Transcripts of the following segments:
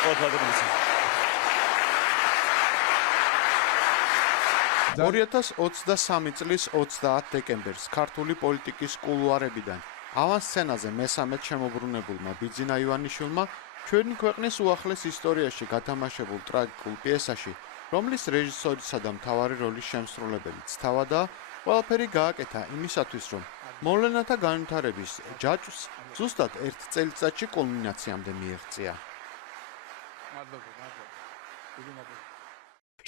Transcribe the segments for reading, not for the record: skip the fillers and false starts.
2023 წლის 30 დეკემბერს ქართული პოლიტიკის კულუარებიდან ავან სცენაზე მესამედ შემოbrunებულმა ბიძინა ივანიშვილმა ჩვენი ქვეყნის უახლეს ისტორიაში გათამაშებულ ტრაგიკულ პიესაში, რომლის რეჟისორისა და მთავარი როლის შემსრულებელიც თავადაა, ყველაფერი გააკეთა იმისათვის, რომ მოვლენათა განვითარების ჯაჭვს ზუსტად ერთ წელიწადში კულმინაციამდე მიაღწია.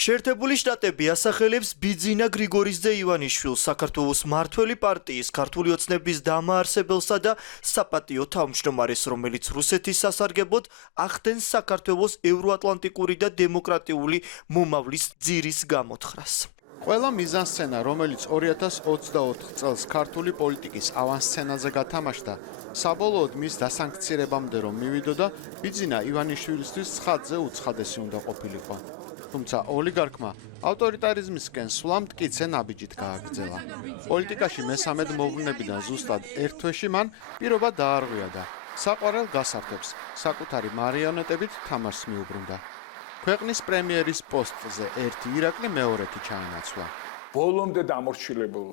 შეერთებული შტატები ასახელებს ბიძინა გრიგორიძე ივანიშვილს საქართველოს მმართველი პარტიის ქართული ოცნების დამაარსებელსა და საპატიო თავმჯდომარეს, რომელიც რუსეთის სასარგებლოდ ახდენს საქართველოს ევროატლანტიკური და დემოკრატიული მომავლის ძირის გამოთხრას. ყველა მიზანსცენა, რომელიც 2024 წელს ქართული პოლიტიკის ავანსცენაზე გათამაშდა, საბოლოოდ მის დასანქცირებამდე რომ მივიდოდა, ბიძინა ივანიშვილისთვის ცხადზე უცხადესი უნდა ყოფილიყო. თუმცა ოლიგარქმა ავტორიტარიზმისკენ სვლა მტკიცე ნაბიჯით გააგრძელა. პოლიტიკაში მესამედ მოვლენებიდან ზუსტად ერთ თვეში მან პირობა დაარღვია და საყვარელ გასართობს საკუთარი მარიონეტებით თამაშს მიუბრუნდა. ქვეყნის პრემიერის პოსტზე ერთი ირაკლი მეორეთი ჩაანაცვლა. ბოლომდე დამორჩილებულ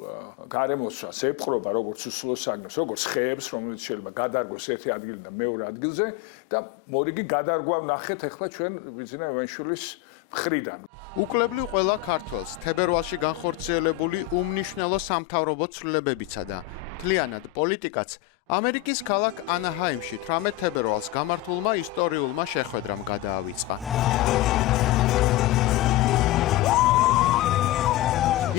გარემოსვას ებყრობა როგორც უსულოსაგნოს, როგორც ხეებს, რომელიც შეიძლება გადარგოს ერთი ადგილიდან მეორე ადგილზე და მორიგი გადარგვა ვნახეთ ახლა ჩვენ ბიძინა ივანიშვილის მხრიდან. უკლებლივ ყველა ქართველს თებერვალში განხორციელებული უმნიშვნელო სამთავრობო ცვლილებებიცა და მთლიანად პოლიტიკაც ამერიკის ქალაქ ანაჰაიმში 18 თებერვალს გამართულმა ისტორიულმა შეხვედრამ გადაავიწყა.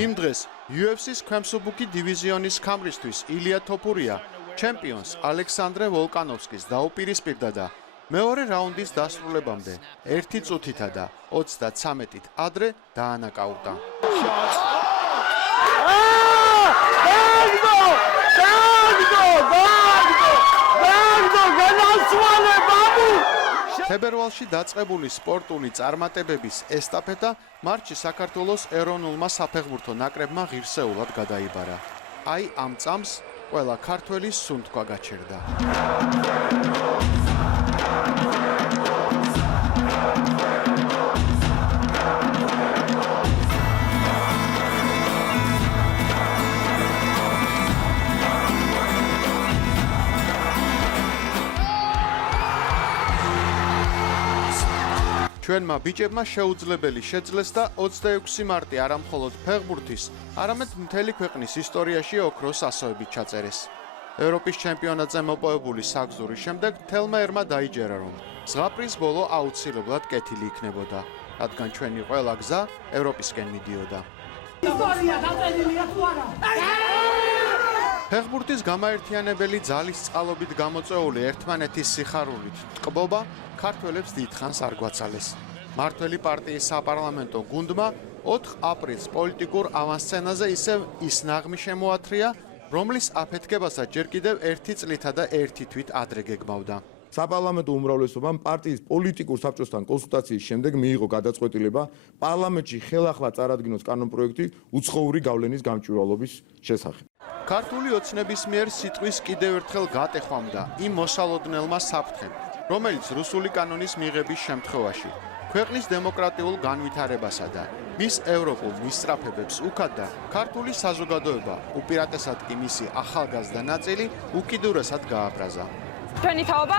იმ დღეს UFC-ს ქვემსუბუქი დივიზიონის ქამრისთვის ილია თოფურია ჩემპიონს ალექსანდრე ვოლკანოვსკის დაუპირისპირდა და მეორე რაუნდის დასრულებამდე 1 წუთითა და 33-ით ადრე დაანაკაუტა. თებერვალში დაწყებული სპორტული წარმატებების ესტაფეტა მარტში საქართველოს ეროვნულმა საფეხბურთო ნაკრებმა ღირსეულად გადაიბარა. აი ამ წამს ყველა ქართველის სუნთქვა გაჩერდა. ჩვენმა ბიჭებმა შეუძლებელი შეძლეს და 26 მარტი არა მხოლოდ ფეხბურთის, არამედ მთელი ქვეყნის ისტორიაში ოქროს ასოებით ჩაწერეს. ევროპის ჩემპიონატზე მოპოვებული საგზურის შემდეგ თელმა ერმა დაიჯერა, რომ ზღაპრის ბოლო აუცილებლად კეთილი იქნებოდა, რადგან ჩვენი ყველა გზა ევროპისკენ მიდიოდა. ისტორია დაწერილია თუ არა? ფეხბურთის გამაერთიანებელი ძალის წყალობით გამოწვეული ერთმანეთის სიხარულით ტკბობა ქართველებს დიდხანს არ გვაცალეს. მმართველი პარტიის საპარლამენტო გუნდმა 4 აპრილს პოლიტიკურ ავანსცენაზე ისევ ის ნაღმი შემოათრია, რომლის აფეთქებასაც ჯერ კიდევ 1 წლითა და 1 თვით ადრე გეგმავდა. საპარლამენტო უმრავლესობამ პარტიის პოლიტიკურ საბჭოსთან კონსულტაციის შემდეგ მიიღო გადაწყვეტილება პარლამენტში ხელახლა წარადგინოს კანონპროექტი უცხოური გავლენის გამჭვირვალობის შესახებ. ქართული ოცნების მიერ სიტყვის კიდევ ერთხელ გატეხვამდა იმ მოსალოდნელმა საფრთხემ, რომელიც რუსული კანონის მიღების შემთხვევაში ქვეყნის დემოკრატიულ განვითარებასა და მის ევროპულ მისწრაფებებს უკადდა ქართული საზოგადოება, უპირატესად კი მისი ახალგაზრდა ნაწილი უკიდურესად გააბრაზა. ჩვენი თაობა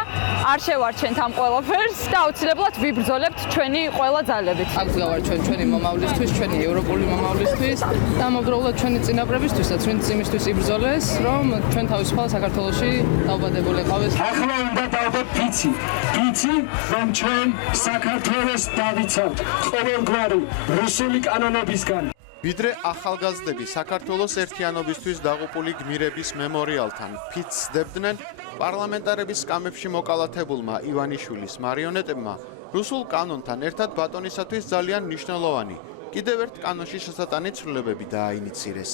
არ შევარჩენთ ამ ყველაფერს და აუცილებლად ვიბრძოლებთ ჩვენი ყველა ძალებით. აქ გავარჩევთ ჩვენი მომავლისთვის, ჩვენი ევროპული მომავლისთვის და ამავდროულად ჩვენი წინაპრებისთვის და ჩვენი წიმისთვის იბრძოლეს, რომ ჩვენ თავისუფალ საქართველოში დაუბადებულიყავეს. ახლა უნდა დავდოთ ფიცი, რომ ჩვენ საქართველოს დავიცავთ ყოველგვარი რუსული კანონებისგან. ვიდრე ახალგაზრდები საქართველოს ერთიანობისთვის დაღუპული გმირების მემორიალთან ფიცს დებდნენ, პარლამენტარების სკამებში მოკალათებულმა ივანიშვილის მარიონეტებმა რუსულ კანონთან ერთად ბატონისათვის ძალიან მნიშვნელოვანი კიდევ ერთ კანონში შესატანი ცვლილებები დააინიცირეს.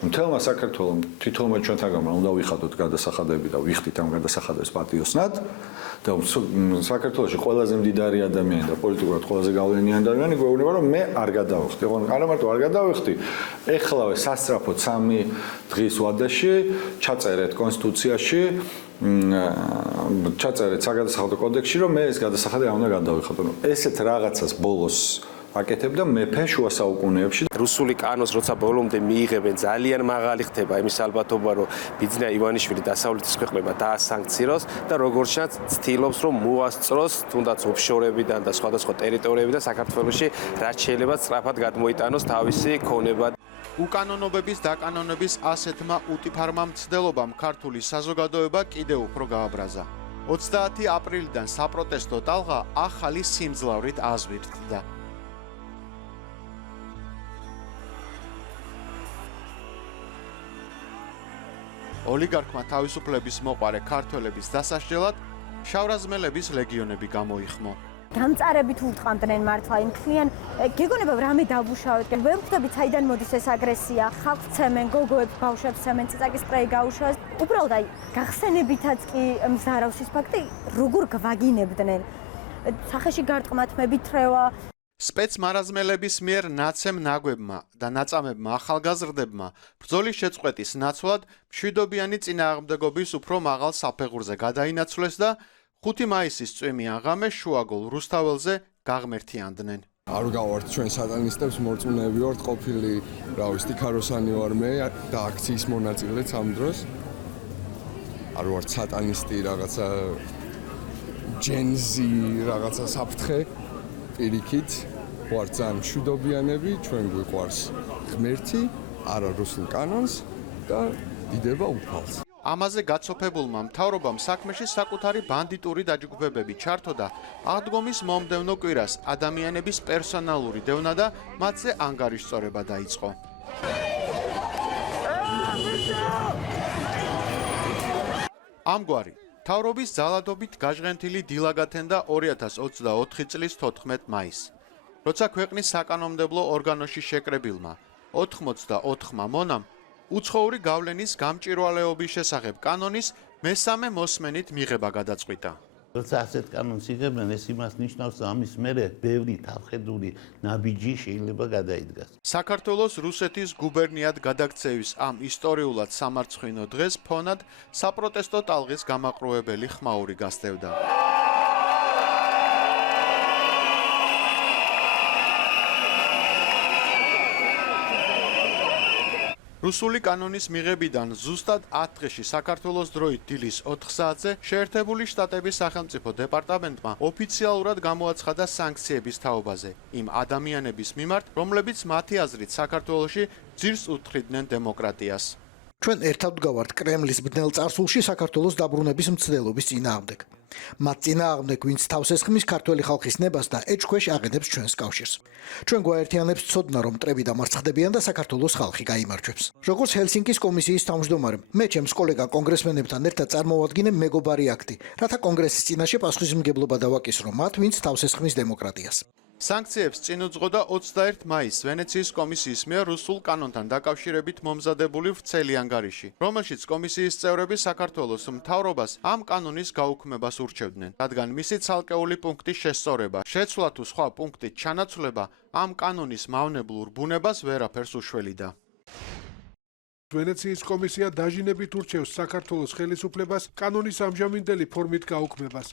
მთელმა საქართველომ თითოეულმა ჩვენთაგანმა უნდა ვიხადოთ გადასახადები და ვიხდით ამ გადასახადებს პატიოსნად და საქართველოში ყველაზე მდიდარი ადამიანი და პოლიტიკურად ყველაზე გავლენიანი ადამიანი გვეუბნება რომ მე არ გადავიხდი. არა მარტო არ გადავიხდი, ეხლავე სასწრაფოდ 3 დღის ვადაში ჩაწერეთ კონსტიტუციაში, ჩაწერეთ საგადასახადო კოდექსში, რომ მე ეს გადასახადი არ უნდა გადავიხადო. ესეთ რაღაცას ბოლოს აკეთებდა მეფე შუა საუკუნეებში. რუსული კანონს როცა ბოლომდე მიიღებენ, ძალიან მაღალი ხდება იმის ალბათობა, რომ ბიძინა ივანიშვილი დასავლეთის ქვეყნებმა დაასანქციროს და როგორშაც ცდილობს, რომ მოასწროს თუნდაც ოფშორებიდან და სხვადასხვა ტერიტორიებიდან საქართველოში რაც შეიძლება სწრაფად გადმოიტანოს თავისი ქონება. უკანონობების დაკანონების ასეთმა უტიფარმა მცდელობამ ქართული საზოგადოება კიდევ უფრო გააბრაზა. 30 აპრილიდან საპროტესტო ტალღა ახალი სიმძლავრით აზვირთდა. ოლიგარქმა თავისუფლების მოყარე ქართველების დასასჯელად შავრაზმელების ლეგიონები გამოიხმო. გამწარებით უთყამდნენ მართლა იმ თქვენ გეგონება რამე დაგუშავეთ ვერ ხვდებით საიდან მოდის ეს აგრესია ხალხს ცემენ გოგოებს ბავშვებს ცემენ ციტაკის სპრეი გაუშვას უბრალოდ აი გახსენებითაც კი მზარავს ის ფაქტი როგორ გვაგინებდნენ სახეში გარტყმათმებით თრევა სპეცმარაზმელების მიერ ნაცემ ნაგვებმა და ნაწამებმა ახალგაზრდებმა ბრძოლის შეწყვეტის ნაცვლად მშვიდობიანი წინააღმდეგობის უფრო მაღალ საფეხურზე გადაინაცვლეს და 5 მაისის წვიმიან ღამეს შუაგულ რუსთაველზე გაღმერთიანდნენ. არ გავართ ჩვენ სატანისტებს მორწმუნეები ვართ ყოფილი, რა ვიცი, დიქაროსანი ვარ მე და აქციის მონაწილეც ამ დროს. არ ვართ სატანისტი რაღაცა ჯენზი რაღაცა საფრთხე პირიქით ვართ ძალიან მშვიდობიანები, ჩვენ გვიყვარს ღმერთი, არა რუსულ კანონს და დიდება უფალს. ამაზე გაცოფებულმა მთავრობამ საქმეში საკუთარი ბანდიტური დაჯგუფებები ჩართო და აღდგომის მომდევნო კვირას ადამიანების პერსონალური დევნა და მათზე ანგარიშწორება დაიწყო. ამგვარი მთავრობის ძალადობით გაჟღენთილი დილა გათენდა 2024 წლის 14 მაისს. როცა ქვეყნის საკანონმდებლო ორგანოში შეკრებილმა 84 მონამ უცხოური გავლენის გამჭვირვალეობის შესახებ კანონის მესამე მოსმენით მიღება გადაწყვიტა. როცა ასეთ კანონს იღებენ, ეს იმას ნიშნავს, რომ ამის მერე ბევრი თავხედული ნაბიჯი შეიძლება გადაიდგას. საქართველოს რუსეთის გუბერნიად გადაქცევის ამ ისტორიულად სამარცხვინო დღეს ფონად საპროტესტო ტალღის გამაყრუებელი ხმაური გასდევდა. რუსული კანონის მიღებიდან ზუსტად 10 დღეში საქართველოს დროით დილის 4 საათზე შეერთებული შტატების სახელმწიფო დეპარტამენტმა ოფიციალურად გამოაცხადა სანქციების თაობაზე იმ ადამიანების მიმართ, რომლებიც მათი აზრით საქართველოში ძირს უთხრიდნენ დემოკრატიას. ჩვენ ერთად ვდგავართ კრემლის ბნელ წარსულში საქართველოს დაბრუნების მცდელობის წინააღმდეგ. მათ წინააღმდეგ, ვინც თავს ესხმის ქართველი ხალხის ნებას და ეჭქვეშ აღედებს ჩვენს კავშირს. ჩვენ გვაერთიანებს ცოდნა, რომ მტრები დამარცხდებიან და საქართველოს ხალხი გაიმარჯვებს. როგორც ჰელსინკის კომისიის თავმჯდომარემ, მე ჩემს კოლეგა კონგრესმენებთან ერთად წარმოვადგინე მეგობარი აქტი, რათა კონგრესის წინაშე პასუხისმგებლობა დავაკისრო მათ, ვინც თავს ესხმის დემოკრატიას. სანქციებს წინ უძღოდა 21 მაისს ვენეციის კომისიის მიერ რუსულ კანონთან დაკავშირებით მომზადებული ვრცელი ანგარიში, რომელშიც კომისიის წევრები საქართველოს მთავრობას ამ კანონის გაუქმებას ურჩევდნენ, რადგან მისი ცალკეული პუნქტის შესწორება, შეცვლა თუ სხვა პუნქტით ჩანაცვლება ამ კანონის მავნებლურ ბუნებას ვერაფერს უშველიდა. ვენეციის კომისია დაჟინებით ურჩევს საქართველოს ხელისუფლებას კანონის ამჟამინდელი ფორმით გაუქმებას.